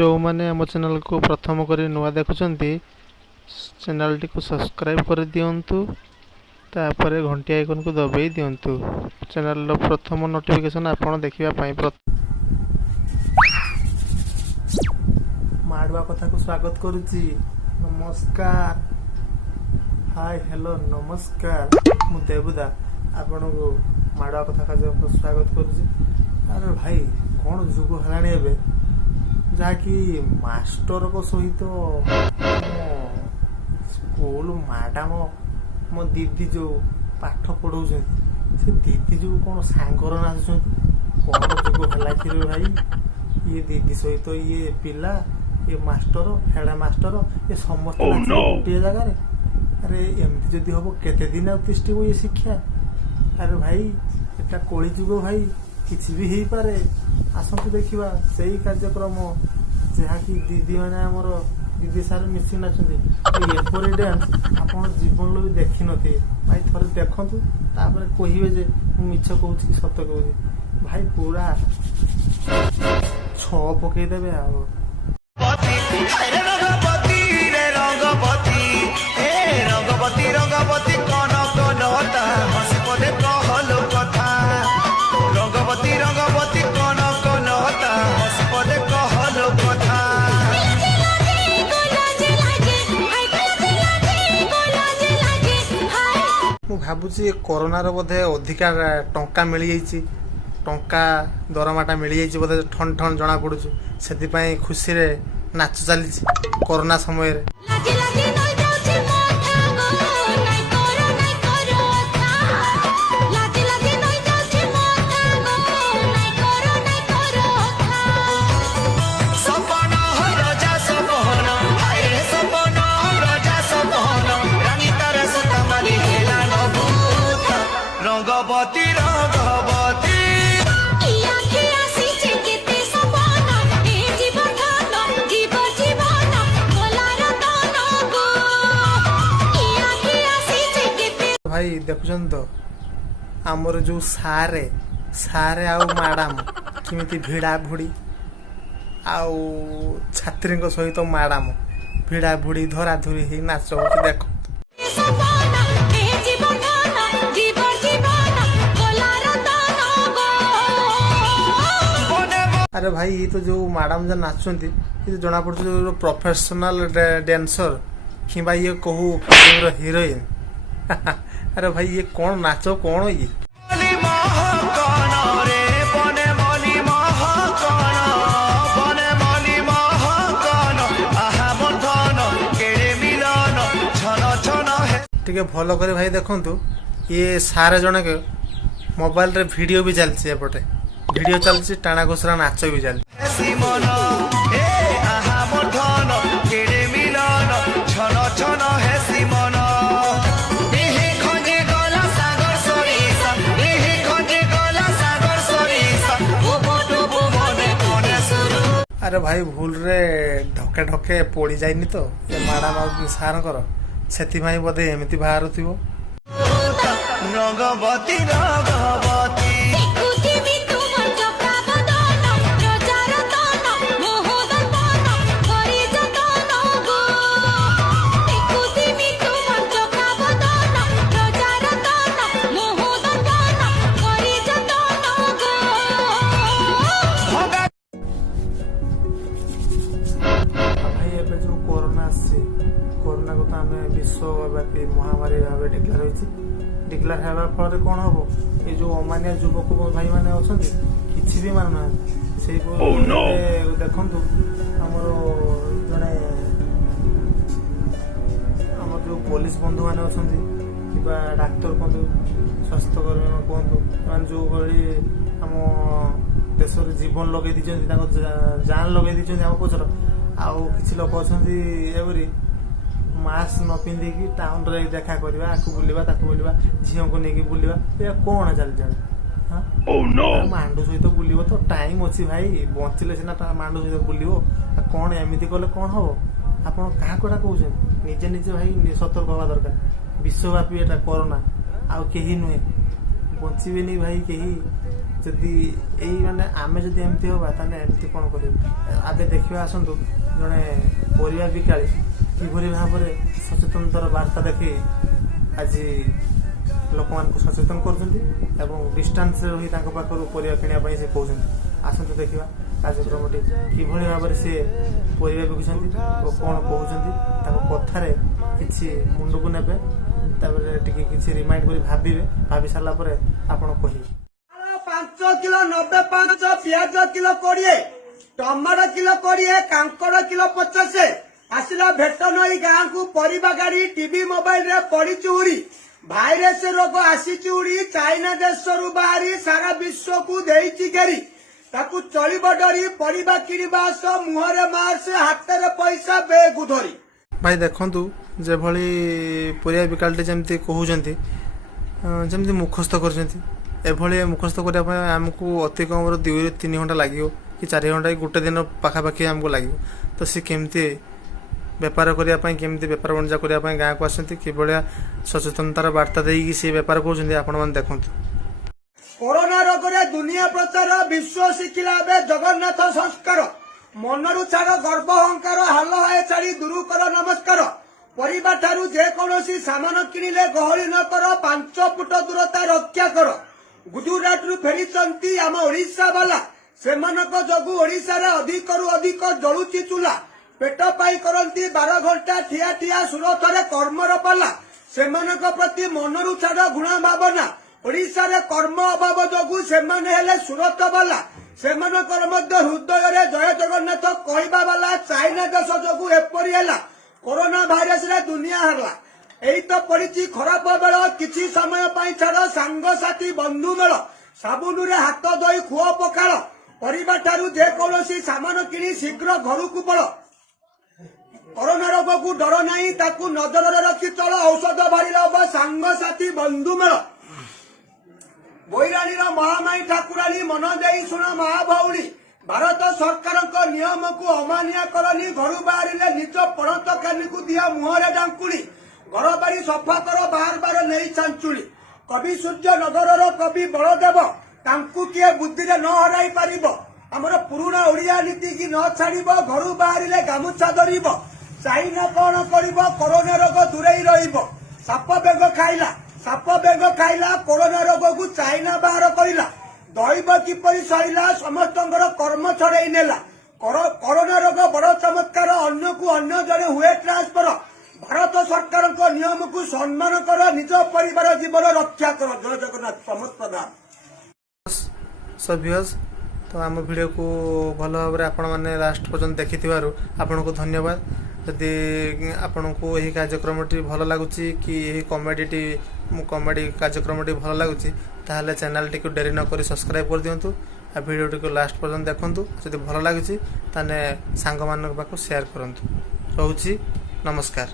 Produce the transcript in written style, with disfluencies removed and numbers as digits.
जो मैंने आम चैनल को प्रथम कर नुआ देखुंती चैनल टी को सब्सक्राइब कर दिंतु तापर घंटी आइकन को दबाई दिंतु चैनल प्रथम नोटिफिकेशन आपन देखिबा माडवा कथा को स्वागत करुच्ची। नमस्कार, हाय हेलो नमस्कार, मु देवदा आपन को माडवा कथा का स्वागत करुच्ची। अरे भाई कौन जुग हलाणी एबे जाकि मास्टर को सहित स्कूल मैडम मो दीदी जो पाठ पढ़ाऊ से दीदी जो कौन सांगर नाचुं कौन जुग हला कि भाई ये दीदी सहित ये पिला ये मास्टर हेड मास्टर ये समस्त गोटे जगार। अरे एमती जदि हम केते दिन तिष्ठ ये शिक्षा। अरे भाई एटा कली जुग भाई किसी भी हो पारे। आसतु देखा से कार्यक्रम जहाँकि दीदी मैंने आमर दीदी सार मिसी नाचुंती एपरी डांस आप जीवन भी देखी नी भाई थे देखु तापर कहे जे मिछ कहूँ कि सत कहूँ भाई पूरा छ पकईदेवे भावुची कोरोनार बोधे अधिका टंका मिल जाइए टंका दरमाटा मिल जाइए बोधे ठन ठन जना पड़ू से खुशी रे नाच चली कोरोना समय भाई देखुन तो आमर जो सारे सारे आउ मैडम किमिति भिड़ा भुड़ी आउ छात्री सहित मैडम भिड़ा भुड़ी धरा धुरी ही नाच देख। अरे भाई ये तो जो मैडम जो नाचुंती ये जना पड़े जो प्रोफेशनल डांसर कि ये कहू हीरोइन। अरे भाई ये कौन नाचो कौन ये टिके भल करे भाई देखंतु ये सारे जने के मोबाइल रे वीडियो भी चलती एपटे वीडियो चलती टाणा घोषरा नाच भी चलती। अरे भाई भूल रे ढके ढके पड़ी जाइनी तो ये मैडम सार कर से बोधे एमती बाहर थी कोरोना को तो आम विश्वव्यापी महामारी भाव डिक्लेयर होगा फल कौन हम ये जो अमानिया युवक भाई मैंने अच्छा कि भी मानना से देखु आमर जड़े आम जो पुलिस बंधु मैंने अच्छा कि डाक्तर कहतु स्वास्थ्यकर्मी कहतु जो भाई आम देश जीवन लगे जान लगे दीजिए आम पचर आउ कि लोक अच्छा मास्क न पिंधिकी टाउन रे देखा करवा आकु बुलवा ताकु बुलवा झील को लेकिन बुलवा ये कौन चल जाए मांडू सहित बुलव तो टाइम अच्छी भाई बंचले सीना मांडू सहित बुलव कौन एमती कले कौन हम आप क्या कहते निजे निजे भाई सतर्क हवा दरकार विश्वव्यापी एटा कोरोना आउ कहीं नुहे ବଞ୍ଚିବେନି ଭାଇ କେହି। ଯଦି ଏଇ ମାନେ ଆମେ ଯଦି ଏମିତି ହେବା ତାହେଲେ ଏମିତି କ'ଣ କରିବୁ? ଆଗେ ଦେଖିବା ଆସନ୍ତୁ ଜଣେ ପରିବା ବିକାଳି କିଭଳି ଭାବରେ ସଚେତନତାର ବାର୍ତ୍ତା ଦେଖି ଆଜି ଲୋକମାନଙ୍କୁ ସଚେତନ କରୁଛନ୍ତି ଏବଂ ଡିଷ୍ଟାନ୍ସରେ ରହି ତାଙ୍କ ପାଖରୁ ପରିବା କିଣିବା ପାଇଁ ସେ କହୁଛନ୍ତି। ଆସନ୍ତୁ ଦେଖିବା କାର୍ଯ୍ୟକ୍ରମଟି କିଭଳି ଭାବରେ ସେ ପରିବା ବିକୁଛନ୍ତି ଓ କ'ଣ କହୁଛନ୍ତି। ତାଙ୍କ କଥାରେ କିଛି ମୁଣ୍ଡକୁ ନେବେ, ତାପରେ ଟିକେ କିଛି ରିମାଇଣ୍ଡ କରି ଭାବିବେ, ଭାବି ସାରିଲା ପରେ ଆପଣ କହିବେ। 5 କିଲୋ 95, ପିଆଜ କିଲୋ 20, ଟମାଟୋ କିଲୋ 20, କାଙ୍କଡ କିଲୋ 50। ଆସିଲା ଭେଟ ନଈ ଗାଁକୁ ପରିବା ଗାଡି, ଟିଭି ମୋବାଇଲରେ ପଡିଛି ଉଡି। ଭାଇରସ ରୋଗ ଆସିଛି ଉଡି, ଚାଇନା ଦେଶରୁ ବାହାରି ସାରା ବିଶ୍ୱକୁ ଦେଇଛି ଘେରି। ତାକୁ ଚଳିବ ଡରି, ପରିବା କିଣିବା ଆସ, ମୁହଁରେ ମାସ୍କ, ହାତରେ ପଇସା ବେଗୁ ଧରି। ଭାଇ ଦେଖନ୍ତୁ, ଯେଭଳି ପରିବା ବିକାଳିଟେ ଯେମିତି କହୁଛନ୍ତି, ଯେମିତି ମୁଖସ୍ଥ କରିଛନ୍ତି, ଏଭଳି ମୁଖସ୍ଥ କରିବା ପାଇଁ ଆମକୁ ଅତି କମରେ 2 ରୁ 3 ଘଣ୍ଟା ଲାଗିବ କି 4 ଘଣ୍ଟା କି ଗୋଟେ ଦିନ ପାଖାପାଖି ଆମକୁ ଲାଗିବ। ତ ସେ କେମିତି ବେପାର କରିବା ପାଇଁ, କେମିତି ବେପାର ବଣିଜ କରିବା ପାଇଁ ଗାଁକୁ ଆସନ୍ତି, କିଭଳିଆ ସଚେତନତାର ବାର୍ତ୍ତା ଦେଇକି ସେ ବେପାର କରୁଛନ୍ତି ଆପଣମାନେ ଦେଖନ୍ତୁ। କରୋନା ରୋଗରେ ଦୁନିଆ ପ୍ରଚାର, ବିଶ୍ୱ ଶିଖିଲା ଏବେ ଜଗନ୍ନାଥ ସଂସ୍କାର। ମନରୁ ଛାଡ ଗର୍ବ ଅହଙ୍କାର, ହାଲ ହାଏ ଛାଡି ଦୂର କର ନମସ୍କାର। ପରିବା ଠାରୁ ଯେକୌଣସି ସାମାନ କିଣିଲେ ଗହଳି ନ କର, 5 ଫୁଟ ଦୂରତା ରକ୍ଷା କର। ଗୁଜୁରାଟରୁ ଫେରିଛନ୍ତି ଆମ ଓଡିଶା ବାଲା, ସେମାନଙ୍କ ଯୋଗୁଁ ଓଡିଶାରେ ଅଧିକରୁ ଅଧିକ ଜଳୁଛି ଚୁଲା। ପେଟ ପାଇଁ କରନ୍ତି 12 ଘଣ୍ଟା ଠିଆ ଠିଆ, ସୁରତରେ କର୍ମର ପାଲା। ସେମାନଙ୍କ ପ୍ରତି ମନରୁ ଛାଡ ଘୃଣା ଭାବନା, ଓଡିଶାରେ କର୍ମ ଅଭାବ ଯୋଗୁଁ ସେମାନେ ହେଲେ ସୁରତ ବାଲା। ସେମାନଙ୍କର ମଧ୍ୟ ହୃଦୟରେ ଜୟ ଜଗନ୍ନାଥ କହିବା ବାଲା। ଚାଇନା ଦେଶ ଯୋଗୁଁ ଏପରି ହେଲା, କରୋନା ଭାଇରସରେ ଦୁନିଆ ହାରଲା। ଏଇ ତ ପଡିଛି ଖରାପ ବେଳ, କିଛି ସମୟ ପାଇଁ ଛାଡ ସାଙ୍ଗସାଥି ବନ୍ଧୁ ମେଳ। ସାବୁନରେ ହାତ ଧୋଇ ଖୁଅ ପଖାଳ, ପରିବା ଠାରୁ ଯେକୌଣସି ସାମାନ କିଣି ଶୀଘ୍ର ଘରକୁ ପଳ। କରୋନା ରୋଗକୁ ଡର ନାହିଁ, ତାକୁ ନଜରରେ ରଖି ଚଳ। ଔଷଧ ବାରିର ହବ ସାଙ୍ଗସାଥି ବନ୍ଧୁ ମେଳ। ବୈରାଣୀର ମହାମାରୀ ଠାକୁରାଣୀ, ମନ ଦେଇ ଶୁଣ ମା ଭଉଣୀ। ଭାରତ ସରକାରଙ୍କ ନିୟମକୁ ଅମାନିଆ କରନି, ଘରୁ ବାହାରିଲେ ନିଜ ପଣତ କାନିକୁ ଦିଅ ମୁହଁରେ ଡାଙ୍କୁଣି। ଘର ବାରି ସଫା କର, ବାର ବାର ନେଇ ଛାଞ୍ଚୁଳି। କବି ସୂର୍ଯ୍ୟ ନଗରର କବି ବଳଦେବ, ତାଙ୍କୁ କିଏ ବୁଦ୍ଧିରେ ନ ହରାଇ ପାରିବ। ଆମର ପୁରୁଣା ଓଡିଆ ନୀତି କି ନ ଛାଡିବ, ଘରୁ ବାହାରିଲେ ଗାମୁଛା ଧରିବ। ଚାଇନା କଣ କରିବ, କରୋନା ରୋଗ ଦୂରେଇ ରହିବ। ସାପ ବେଗ ଖାଇଲା, କରୋନା ରୋଗକୁ ଚାଇନା ବାହାର କରିଲା। ଦୈବ କିପରି ସରିଲା, ସମସ୍ତଙ୍କର କର୍ମ ଛଡେଇ ନେଲା। କରୋନା ରୋଗ ବଡ ଚମତ୍କାର, ଅନ୍ୟକୁ ଅନ୍ୟ ଜଣେ ହୁଏ ଟ୍ରାନ୍ସଫର। ଭାରତ ସରକାରଙ୍କ ନିୟମକୁ ସମ୍ମାନ କର, ନିଜ ପରିବାର ଜୀବନ ରକ୍ଷା କର। ଜୟ ଜଗନ୍ନାଥ। ପ୍ରମୋଦ ପ୍ରଧାନ। ତ ଆମ ଭିଡ଼ିଓକୁ ଭଲ ଭାବରେ ଆପଣମାନେ ଲାଷ୍ଟ ପର୍ଯ୍ୟନ୍ତ ଦେଖିଥିବାରୁ ଆପଣଙ୍କୁ ଧନ୍ୟବାଦ। ଯଦି ଆପଣଙ୍କୁ ଏହି କାର୍ଯ୍ୟକ୍ରମଟି ଭଲ ଲାଗୁଛି କି ଏହି କମେଡ଼ି କାର୍ଯ୍ୟକ୍ରମଟି ଭଲ ଲାଗୁଛି, ତାହେଲେ ଚ୍ୟାନେଲଟିକୁ ଡେରି ନକରି ସବସ୍କ୍ରାଇବ୍ କରିଦିଅନ୍ତୁ। ଆଉ ଭିଡ଼ିଓଟିକୁ ଲାଷ୍ଟ ପର୍ଯ୍ୟନ୍ତ ଦେଖନ୍ତୁ। ଯଦି ଭଲ ଲାଗୁଛି ତାହେଲେ ସାଙ୍ଗମାନଙ୍କ ପାଖକୁ ସେୟାର କରନ୍ତୁ। ରହୁଛି, ନମସ୍କାର।